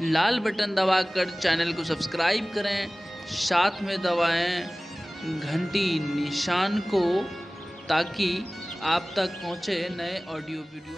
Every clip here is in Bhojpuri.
लाल बटन दबाकर चैनल को सब्सक्राइब करें, साथ में दबाएं घंटी निशान को ताकि आप तक पहुंचे नए ऑडियो वीडियो।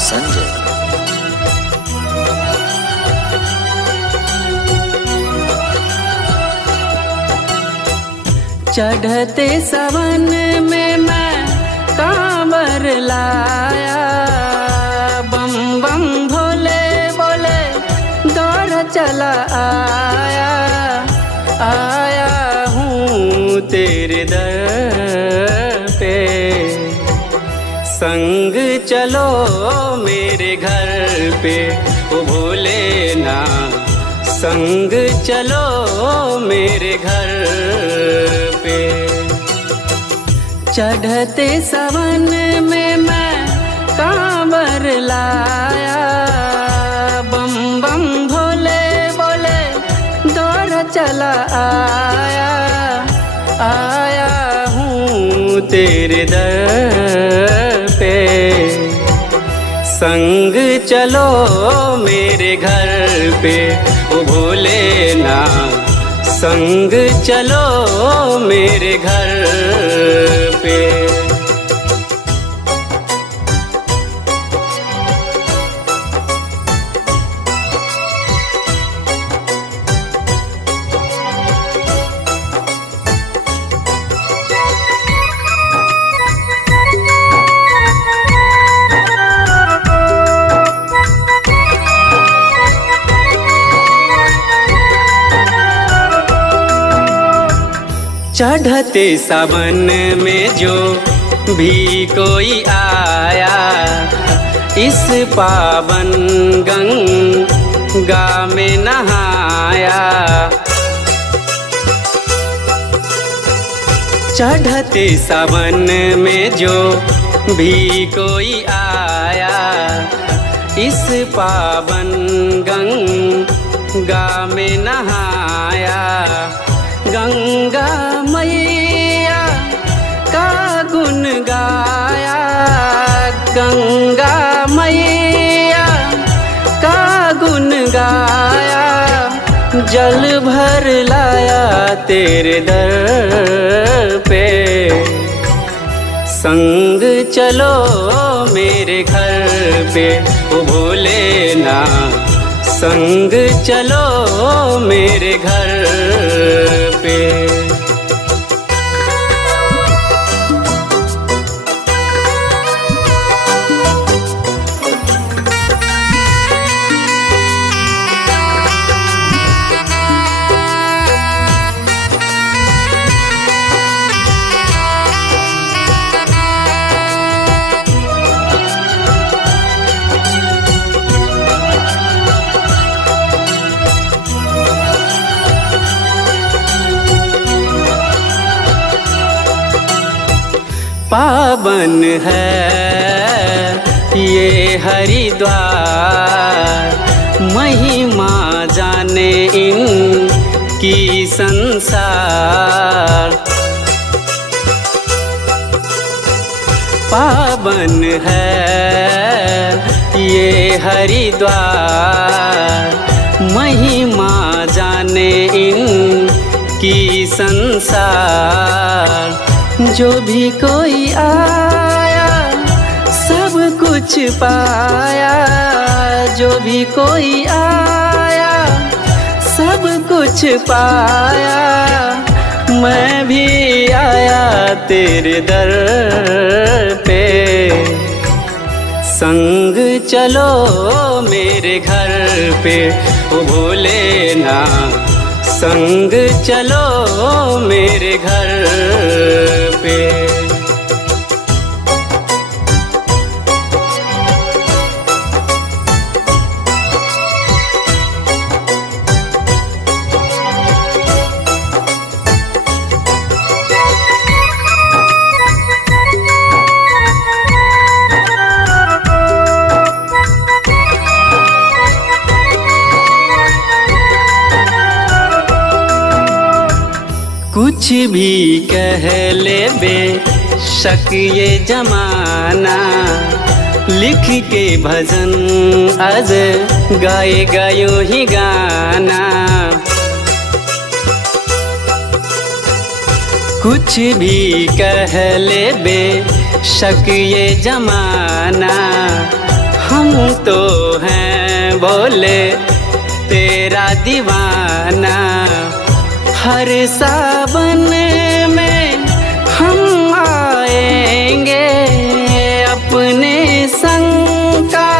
संजय चढ़ते सावन में मैं कांवर लाया, बम बम भोले बोले दौड़ चला आया हूँ तेरे दर पे, संग चलो मेरे घर पे ओ भोले ना, संग चलो मेरे घर पे। चढ़ते सावन में मैं कांवर लाया, बम बम भोले बोले दौड़ चला आया हूँ तेरे दर पे, संग चलो मेरे घर पे ओ भोले ना, संग चलो मेरे घर पे। चढ़ते सावन में जो भी कोई आया, इस पावन गंगा में नहाया। चढ़ते सावन में जो भी कोई आया, इस पावन गंगा में नहाया। गंगा मैया का गुण गाया, गंगा मैया का गुण गाया, जल भर लाया तेरे दर पे, संग चलो मेरे घर पे ओ भोले ना, संग चलो मेरे घर पे। पावन है ये हरिद्वार, महिमा जाने इनकी संसार। पावन है ये हरिद्वार, महिमा जाने इनकी संसार। जो भी कोई आया सब कुछ पाया, जो भी कोई आया सब कुछ पाया। मैं भी आया तेरे दर पे, संग चलो मेरे घर पे ओ भोले ना, संग चलो मेरे घर पे। कुछ भी कह ले बेशक ये जमाना, लिख के भजन आज गाएगा यूं ही गाना। कुछ भी कह ले बेशक ये जमाना, हम तो हैं बोले तेरा दीवाना। हर सावन में हम आएंगे, अपने संग का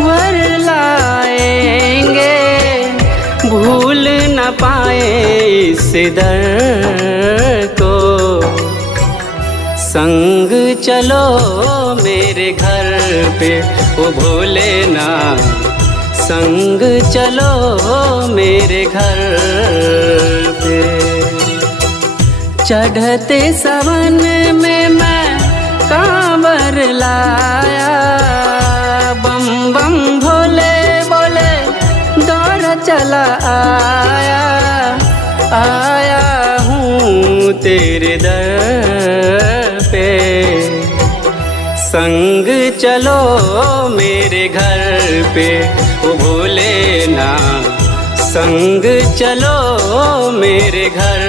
वर लाएंगे। भूल न पाए इस दर को, संग चलो मेरे घर पे ओ भोलेनाथ, संग चलो मेरे घर पे। चढ़ते सावन में मैं कांवर लाया, बम बम भोले बोले दौड़ चला आया। आया हूँ तेरे दर पे, संग चलो मेरे घर पे ओ भोलेनाथ, संग चलो मेरे घर